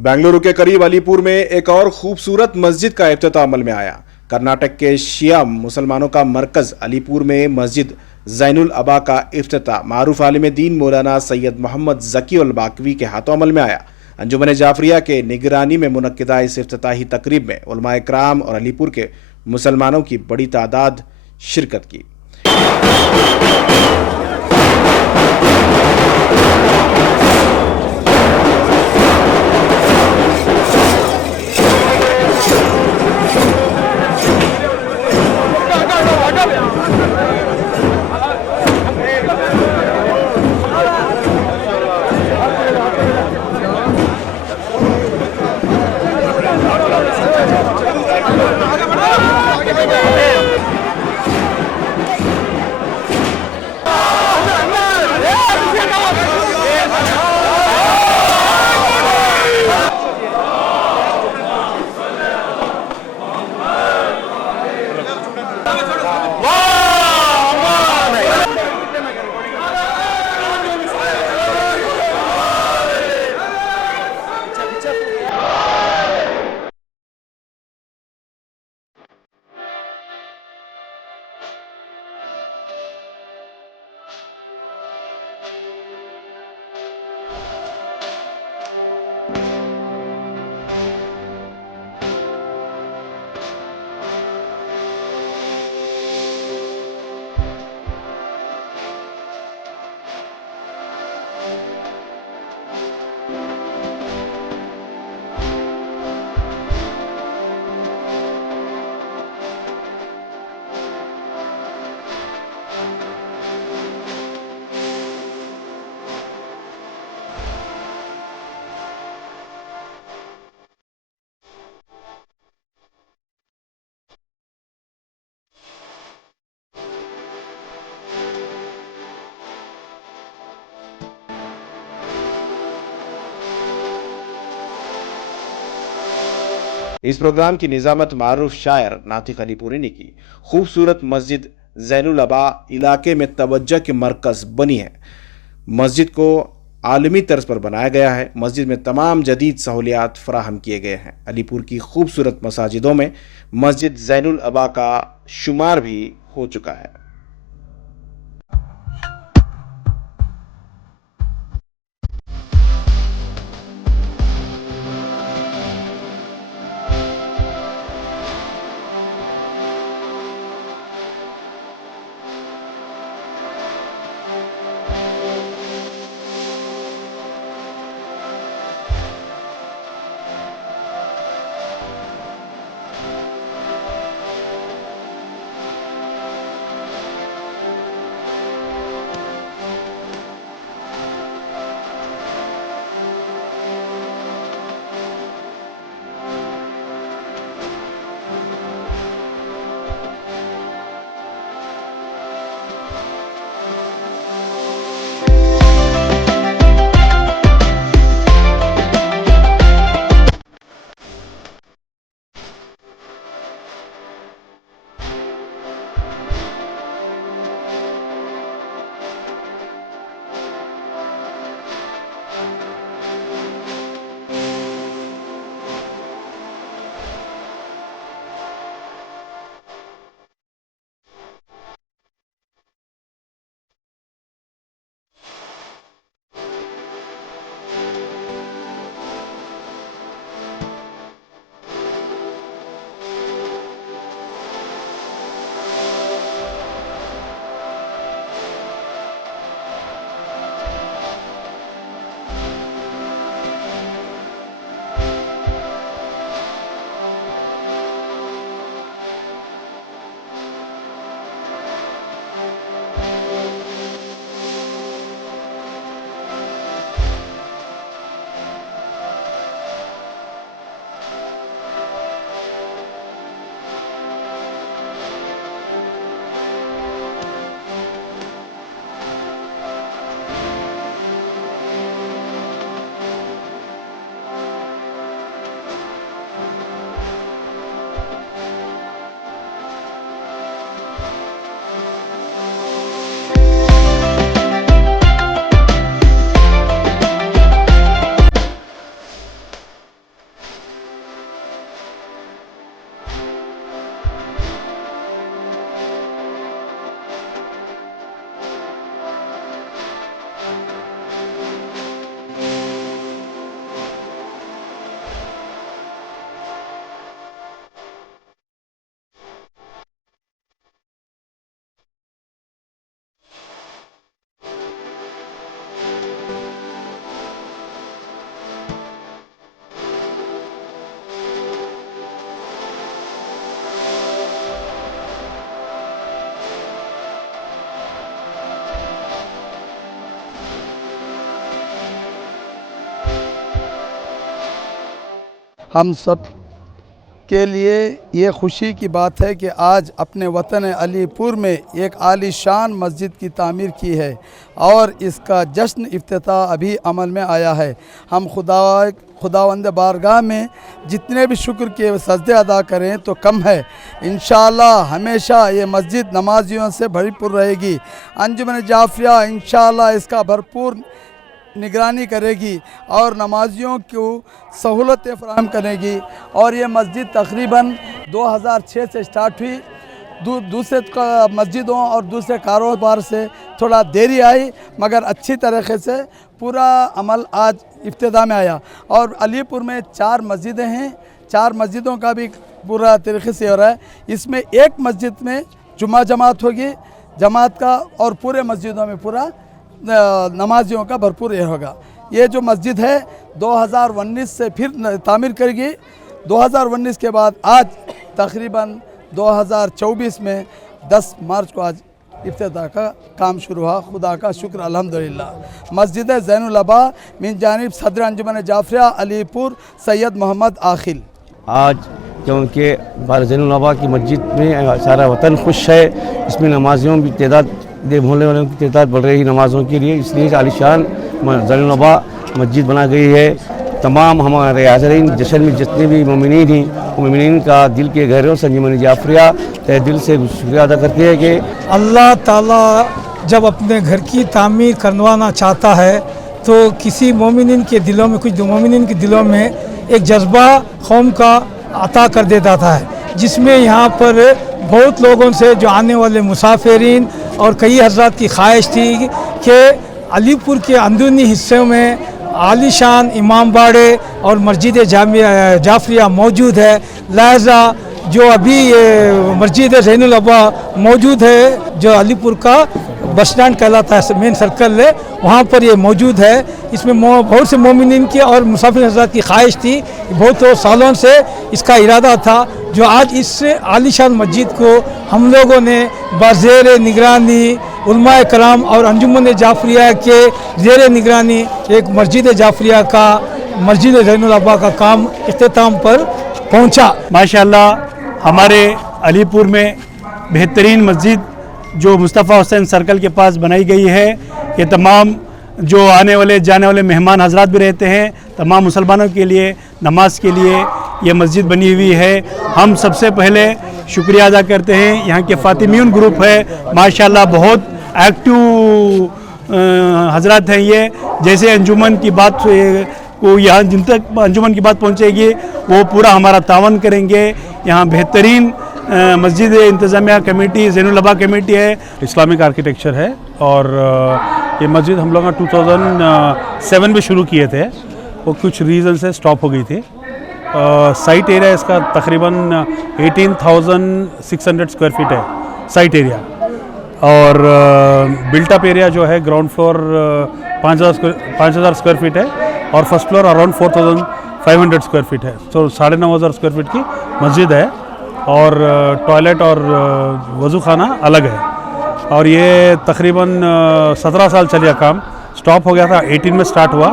बेंगलुरु के करीब अलीपुर में एक और खूबसूरत मस्जिद का इफ्तिताह अमल में आया। कर्नाटक के शिया मुसलमानों का मरकज अलीपुर में मस्जिद जैनुल अबा का इफ्तिताह मारूफ आलिम दीन मौलाना सैयद मोहम्मद जकी उल बाकवी के हाथों अमल में आया। अंजुमन जाफरिया के निगरानी में मुनक्किदा इस इफ्तिताही तकरीब में उलमाए कराम और अलीपुर के मुसलमानों की बड़ी तादाद शिरकत की। इस प्रोग्राम की निजामत मारूफ शायर नातिक अलीपुरी ने की। खूबसूरत मस्जिद जैनुल अबा इलाके में तवज्जो के मरकज बनी है। मस्जिद को आलमी तर्ज पर बनाया गया है। मस्जिद में तमाम जदीद सहूलियात फराहम किए गए हैं। अलीपुर की खूबसूरत मसाजिदों में मस्जिद जैनुल अबा का शुमार भी हो चुका है। हम सब के लिए ये खुशी की बात है कि आज अपने वतन अलीपुर में एक आलीशान मस्जिद की तामीर की है और इसका जश्न इफ्तिताह अभी अमल में आया है। हम खुदावंद बारगाह में जितने भी शुक्र के सजदे अदा करें तो कम है। इंशाअल्लाह हमेशा ये मस्जिद नमाजियों से भरपूर रहेगी। अंजुमन जाफरिया इंशाअल्लाह इसका भरपूर निगरानी करेगी और नमाजियों को सहूलतें फराहम करेगी। और ये मस्जिद तकरीबन 2006 से स्टार्ट हुई। दूसरे मस्जिदों और दूसरे कारोबार से थोड़ा देरी आई, मगर अच्छी तरीके से पूरा अमल आज इब्तिदा में आया। और अलीपुर में 4 मस्जिदें हैं, 4 मस्जिदों का भी पूरा तरीके से हो रहा है। इसमें एक मस्जिद में जुम्मा जमात होगी, जमात का, और पूरे मस्जिदों में पूरा नमाजियों का भरपूर ये होगा। ये जो मस्जिद है 2019 से फिर तामीर करेगी। 2019 के बाद आज तकरीबन 2024 में 10 मार्च को आज इफ्तिताह का काम शुरू हुआ। खुदा का शुक्र अल्हम्दुलिल्लाह। मस्जिद ज़ैनुल अबा मिन जानिब सदर अंजुमन जाफरिया अलीपुर सैयद मोहम्मद आखिल। आज क्योंकि ज़ैनुल अबा की मस्जिद में सारा वतन खुश है, इसमें नमाजियों की तादाद मोहल्ले वालों की तादाद बढ़ रही है नमाज़ों के लिए, इसलिए आलिशान ज़ैनुल अबा मस्जिद बना गई है। तमाम हमारे हाज़रीन जश्न में जितने भी मोमिनीन हैं, मोमिनीन का दिल के गहरों से अंजुमन जाफरिया तहे दिल से शुक्रिया अदा करती है कि अल्लाह ताला जब अपने घर की तामीर करवाना चाहता है तो किसी मोमिनीन के दिलों में, कुछ मोमिनीन के दिलों में एक जज्बा कौम का अता कर देता था, जिसमें यहाँ पर बहुत लोगों से जो आने वाले मुसाफिरीन और कई हज़रात की ख्वाहिश थी कि अलीपुर के अंदरूनी हिस्सों में आलीशान इमाम बाड़े और मस्जिद जाफरिया मौजूद है। लिहाजा जो अभी ये मस्जिद ज़ैनुल अबा मौजूद है, जो अलीपुर का बस स्टैंड कहलाता है, मेन सर्कल है, वहाँ पर ये मौजूद है। इसमें बहुत से मोमिनीन की और मुसाफिर हज़रात की ख्वाहिश थी, बहुत सालों से इसका इरादा था, जो आज इस आलीशान मस्जिद को हम लोगों ने बज़ेर निगरानी उलमाए कराम और अंजुमन जाफरिया के ज़ेर निगरानी एक मस्जिद जाफरिया का, मस्जिद ज़ैनुल अबा का काम इख्तिताम पर पहुँचा। माशाअल्लाह हमारे अलीपुर में बेहतरीन मस्जिद जो मुस्तफ़ा हुसैन सर्कल के पास बनाई गई है, ये तमाम जो आने वाले जाने वाले मेहमान हजरात भी रहते हैं, तमाम मुसलमानों के लिए नमाज के लिए ये मस्जिद बनी हुई है। हम सबसे पहले शुक्रिया अदा करते हैं, यहाँ के फ़ातिमीन ग्रुप है, माशाल्लाह बहुत एक्टिव हजरात हैं ये। जैसे अंजुमन की बात को यहाँ जिन तक अंजुमन की बात पहुँचेगी वो पूरा हमारा तावन करेंगे। यहाँ बेहतरीन मस्जिद इंतज़ामिया कमेटी ज़ैनुल अबा कमेटी है, इस्लामिक आर्किटेक्चर है। और ये मस्जिद हम लोग 2007 में शुरू किए थे, वो कुछ रीज़न से स्टॉप हो गई थी। साइट एरिया इसका तकरीबन 18,600 स्क्वायर फीट है साइट एरिया, और बिल्टअप एरिया जो है ग्राउंड फ्लोर 5,000 स्क्वायर फीट है, और first floor around 4,500 square feet है। तो 9,500 स्क्वायर फीट की मस्जिद है, और टॉयलेट और वज़ू खाना अलग है। और ये तकरीबन 17 साल चलिया काम, स्टॉप हो गया था 18 में स्टार्ट हुआ।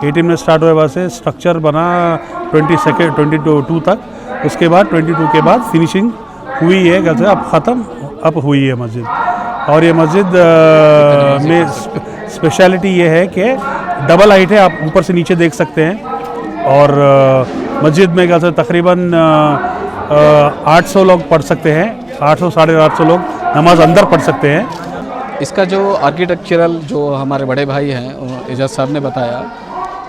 18 में स्टार्ट हुए बाद से स्ट्रक्चर बना 22 तक, उसके बाद 22 के बाद फिनिशिंग हुई है, कैसे अब ख़त्म अब हुई है मस्जिद। और ये मस्जिद में स्पेशलिटी ये है कि डबल हाइट है, आप ऊपर से नीचे देख सकते हैं। और मस्जिद में कैसे तकरीबन 800 लोग पढ़ सकते हैं, 800 साढ़े 800 लोग नमाज अंदर पढ़ सकते हैं। इसका जो आर्किटेक्चरल जो हमारे बड़े भाई हैं एजाज साहब ने बताया,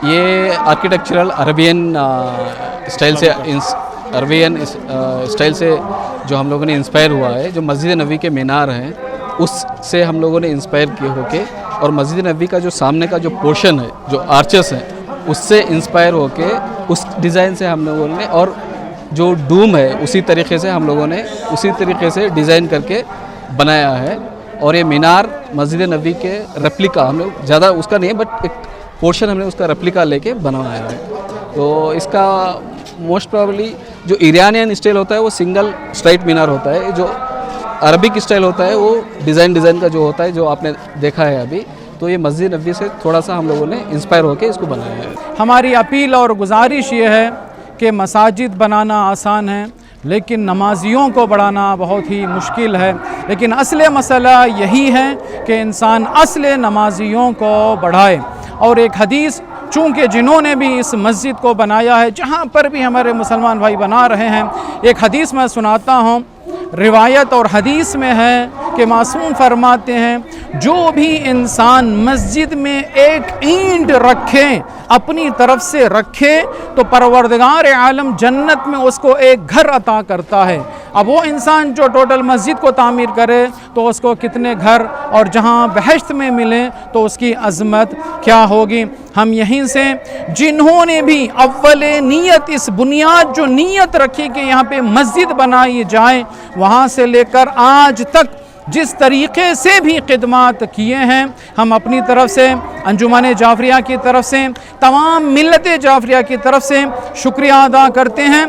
ये आर्किटेक्चरल अरबियन स्टाइल से जो हम लोगों ने इंस्पायर हुआ है। जो मस्जिद नबी के मीनार हैं उससे हम लोगों ने इंस्पायर किए होके, और मस्जिद नबी का जो सामने का जो पोर्शन है, जो आर्चेस हैं, उससे इंस्पायर होके उस डिज़ाइन से हम लोगों ने, और जो डूम है उसी तरीके से हम लोगों ने उसी तरीके से डिज़ाइन करके बनाया है। और ये मीनार मस्जिद नबी के रेप्लिका, हम लोग ज़्यादा उसका नहीं है बट एक पोर्शन हमने उसका रेप्लिका लेके बनवाया है। तो इसका मोस्ट प्रोबेबली जो ईरानियन स्टाइल होता है वो सिंगल स्ट्राइट मीनार होता है, जो अरबिक स्टाइल होता है वो डिज़ाइन का जो होता है, जो आपने देखा है अभी। तो ये मस्जिद नबी से थोड़ा सा हम लोगों ने इंस्पायर होकर इसको बनाया है। हमारी अपील और गुजारिश ये है कि मसाजिद बनाना आसान है लेकिन नमाजियों को बढ़ाना बहुत ही मुश्किल है। लेकिन असली मसला यही है कि इंसान असली नमाजियों को बढ़ाए। और एक हदीस, चूँकि जिन्होंने भी इस मस्जिद को बनाया है, जहाँ पर भी हमारे मुसलमान भाई बना रहे हैं, एक हदीस मैं सुनाता हूँ। रिवायत और हदीस में है कि मासूम फरमाते हैं, जो भी इंसान मस्जिद में एक ईंट रखे, अपनी तरफ से रखे, तो परवरदिगार आलम जन्नत में उसको एक घर अता करता है। अब वो इंसान जो टोटल मस्जिद को तामीर करे तो उसको कितने घर और जहाँ बहश्त में मिले तो उसकी अज़मत क्या होगी। हम यहीं से जिन्होंने भी अव्वले नीयत, इस बुनियाद जो नीयत रखी कि यहाँ पे मस्जिद बनाई जाए, वहाँ से लेकर आज तक जिस तरीक़े से भी खिदमात किए हैं, हम अपनी तरफ से, अंजुमन जाफरिया की तरफ से, तमाम मिल्लत जाफरिया की तरफ से शुक्रिया अदा करते हैं।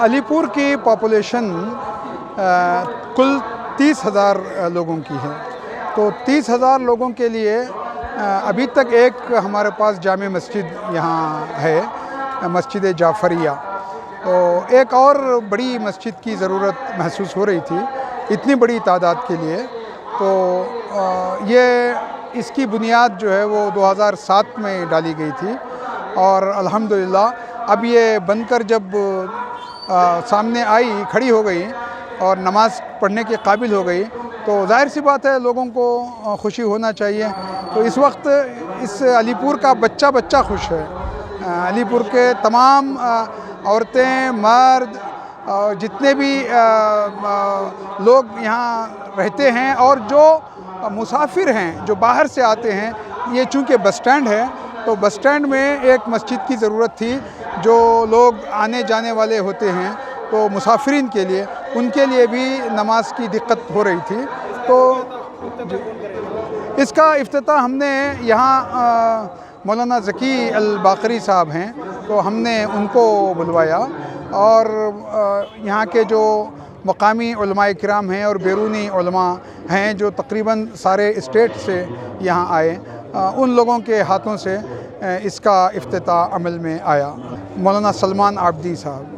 अलीपुर की पॉपुलेशन कुल 30,000 लोगों की है। तो 30,000 लोगों के लिए अभी तक एक हमारे पास जामे मस्जिद यहाँ है, मस्जिद जाफरिया। तो एक और बड़ी मस्जिद की ज़रूरत महसूस हो रही थी इतनी बड़ी तादाद के लिए। तो ये इसकी बुनियाद जो है वो 2007 में डाली गई थी और अल्हम्दुलिल्लाह अब ये बनकर जब सामने आई, खड़ी हो गई और नमाज़ पढ़ने के काबिल हो गई, तो जाहिर सी बात है लोगों को खुशी होना चाहिए। तो इस वक्त इस अलीपुर का बच्चा बच्चा खुश है। अलीपुर के तमाम औरतें, मर्द, जितने भी लोग यहाँ रहते हैं और जो मुसाफिर हैं, जो बाहर से आते हैं, ये चूँकि बस स्टैंड है तो बस स्टैंड में एक मस्जिद की ज़रूरत थी। जो लोग आने जाने वाले होते हैं तो मुसाफिरीन के लिए, उनके लिए भी नमाज की दिक्कत हो रही थी। तो इसका इफ्तिताह हमने यहाँ मौलाना ज़की अल बाकरी साहब हैं, तो हमने उनको बुलवाया और यहाँ के जो मकामी उलमाए किराम हैं और बैरूनी उलमा हैं जो तकरीबन सारे स्टेट से यहाँ आए, उन लोगों के हाथों से इसका इफ्तिताह अमल में आया। मौलाना सलमान आबदी साहब।